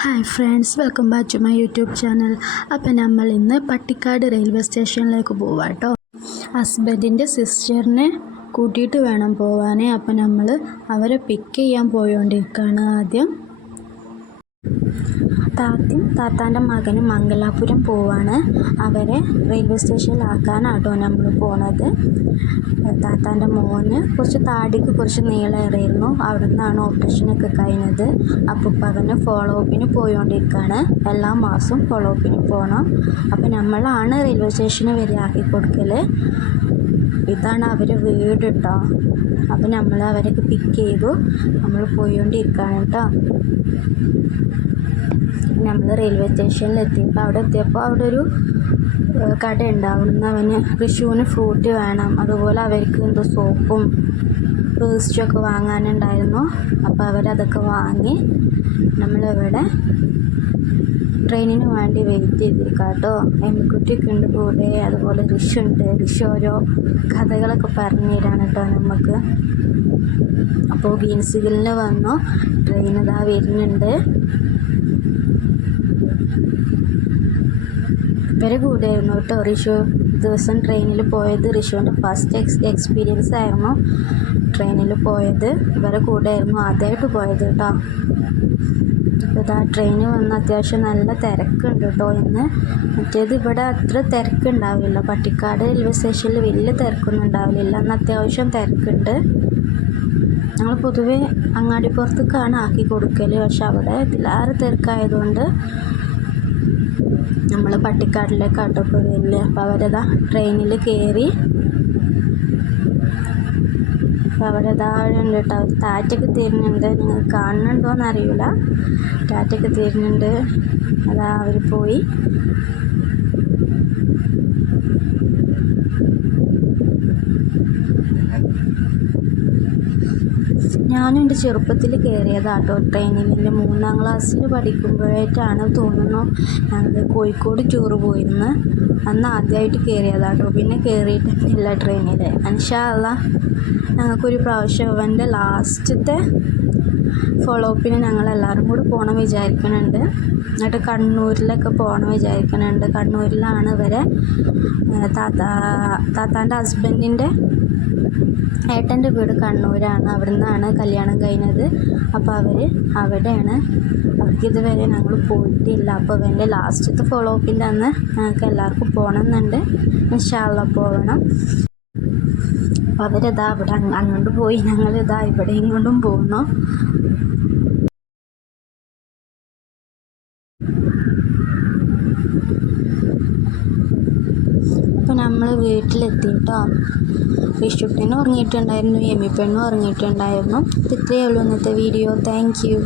Hi friends, welcome back to my YouTube channel. അപ്പം നമ്മൾ ഇന്ന് പട്ടിക്കാട് റെയിൽവേ സ്റ്റേഷനിലേക്ക് പോവാം കേട്ടോ. ഹസ്ബൻഡിൻ്റെ സിസ്റ്ററിനെ കൂട്ടിയിട്ട് വേണം പോവാൻ. അപ്പം നമ്മൾ അവരെ പിക്ക് ചെയ്യാൻ പോയോണ്ടിരിക്കുകയാണ്. ആദ്യം താത്താൻ്റെ മകന് മംഗലാപുരം പോവാണ്. അവരെ റെയിൽവേ സ്റ്റേഷനിലാക്കാനാട്ടോ നമ്മൾ പോണത്. താത്താൻ്റെ മോന് കുറച്ച് താടിക്ക് കുറച്ച് നീളമേറിയിരുന്നു. അവിടെ നിന്നാണ് ഓപ്പറേഷനൊക്കെ കഴിഞ്ഞത്. അപ്പോൾ ഇപ്പം അവന് ഫോളോ അപ്പിന് പോയോണ്ടിരിക്കുകയാണ്. എല്ലാ മാസവും ഫോളോ അപ്പിന് പോകണം. അപ്പം നമ്മളാണ് റെയിൽവേ സ്റ്റേഷന് വരെ ആക്കി കൊടുക്കൽ. ഇതാണ് അവരെ വീട് കേട്ടോ. അപ്പം നമ്മൾ അവരൊക്കെ പിക്ക് ചെയ്തു. നമ്മൾ പോയോണ്ടിരിക്കുകയാണ് കേട്ടോ. നമ്മൾ റെയിൽവേ സ്റ്റേഷനിലെത്തിയപ്പോൾ അവിടെ ഒരു കടയുണ്ട്. അവിടുന്ന് അവന് വിഷുവിന് ഫ്രൂട്ട് വേണം, അതുപോലെ അവർക്ക് എന്തോ സോപ്പും പേസ്റ്റുമൊക്കെ വാങ്ങാനുണ്ടായിരുന്നു. അപ്പോൾ അവരതൊക്കെ വാങ്ങി നമ്മളിവിടെ ട്രെയിനിന് വേണ്ടി വെയിറ്റ് ചെയ്തിരിക്കാം കേട്ടോ. എമ്മിക്കുട്ടിയൊക്കെ ഉണ്ട് കൂടെ, അതുപോലെ ഋഷി ഉണ്ട്. ഋഷി ഓരോ കഥകളൊക്കെ പറഞ്ഞു തരാണ് കേട്ടോ നമുക്ക്. അപ്പോൾ ഗ്രീൻ സിഗ്നലിൽ വന്നു. ട്രെയിൻ ഇതാ വരുന്നുണ്ട്. ഇവരെ കൂടെയായിരുന്നു കേട്ടോ ഋഷു ദിവസം ട്രെയിനിൽ പോയത്. ഋഷുവിൻ്റെ ഫസ്റ്റ് എക്സ്പീരിയൻസ് ആയിരുന്നു ട്രെയിനിൽ പോയത്. ഇവരെ കൂടെയായിരുന്നു ആദ്യമായിട്ട് പോയത് കേട്ടോ. അപ്പോൾ ഇതാ ട്രെയിൻ വന്ന് അത്യാവശ്യം നല്ല തിരക്കുണ്ട് കേട്ടോ ഇന്ന്. മറ്റേത് ഇവിടെ അത്ര തിരക്കുണ്ടാവില്ല. പട്ടിക്കാട് റെയിൽവേ സ്റ്റേഷനിൽ വലിയ തിരക്കൊന്നും ഉണ്ടാവില്ല. അന്ന് അത്യാവശ്യം തിരക്കുണ്ട്. ഞങ്ങൾ പൊതുവേ അങ്ങാടിപ്പുറത്തേക്കാണ് ആക്കി കൊടുക്കൽ. പക്ഷെ അവിടെ ഇതിലേറെ തിരക്കായതുകൊണ്ട് നമ്മൾ പട്ടിക്കാട്ടിലേക്കാട്ടോ ഇപ്പോൾ വരില്ല. അപ്പോൾ അവരതാ ട്രെയിനിൽ കയറി. അപ്പോൾ അവരതാ ഉണ്ട് കേട്ടോ. അവർ ടാറ്റൊക്കെ തരുന്നുണ്ട്. നിങ്ങൾ കാണുന്നുണ്ടോയെന്ന് അറിയില്ല. ടാറ്റൊക്കെ തരുന്നുണ്ട്. അതാ അവർ പോയി. ഞാനും എൻ്റെ ചെറുപ്പത്തിൽ കയറിയതാട്ടോ ട്രെയിനിൽ. എൻ്റെ 3ാം ക്ലാസ്സിൽ പഠിക്കുമ്പോഴായിട്ടാണ് തോന്നുന്നു ഞങ്ങൾ കോഴിക്കോട് ടൂർ പോയിരുന്നു. അന്ന് ആദ്യമായിട്ട് കയറിയതാട്ടോ. പിന്നെ കയറിയിട്ടില്ല ട്രെയിനിൽ. ഇൻഷാ അല്ലാഹ് ഞങ്ങൾക്കൊരു പ്രാവശ്യം അവൻ്റെ ലാസ്റ്റത്തെ ഫോളോ അപ്പിന് ഞങ്ങളെല്ലാവരും കൂടി പോകണം വിചാരിക്കുന്നുണ്ട്. എന്നിട്ട് കണ്ണൂരിലൊക്കെ പോകണം വിചാരിക്കുന്നുണ്ട്. കണ്ണൂരിലാണ് ഇവരെ താത്താൻ്റെ ഹസ്ബൻഡിൻ്റെ ഏട്ടൻ്റെ വീട് കണ്ണൂരാണ്. അവിടെ നിന്നാണ് കല്യാണം കഴിഞ്ഞത്. അപ്പോൾ അവിടെയാണ്. അവർക്ക് ഇതുവരെ ഞങ്ങൾ പോയിട്ടില്ല. അപ്പോൾ അവൻ്റെ ലാസ്റ്റത്തെ ഫോളോ അപ്പിൻ്റെ അന്ന് ഞങ്ങൾക്ക് എല്ലാവർക്കും പോകണമെന്നുണ്ട്. ഇൻഷാ അല്ലാഹ് പോകണം. അപ്പോൾ അവരിതാ അവിടെ അങ്ങോട്ട് പോയി. ഞങ്ങളിതാ ഇവിടെ ഇങ്ങോട്ടും പോകുന്നു. അപ്പോൾ നമ്മൾ വീട്ടിലെത്തി കേട്ടോ. വിഷുട്ടിനും ഉറങ്ങിയിട്ടുണ്ടായിരുന്നു, എമ്മിപ്പെണ്ണും ഉറങ്ങിയിട്ടുണ്ടായിരുന്നു. ഇത്രയേ ഉള്ളൂ ഇന്നത്തെ വീഡിയോ. Thank you.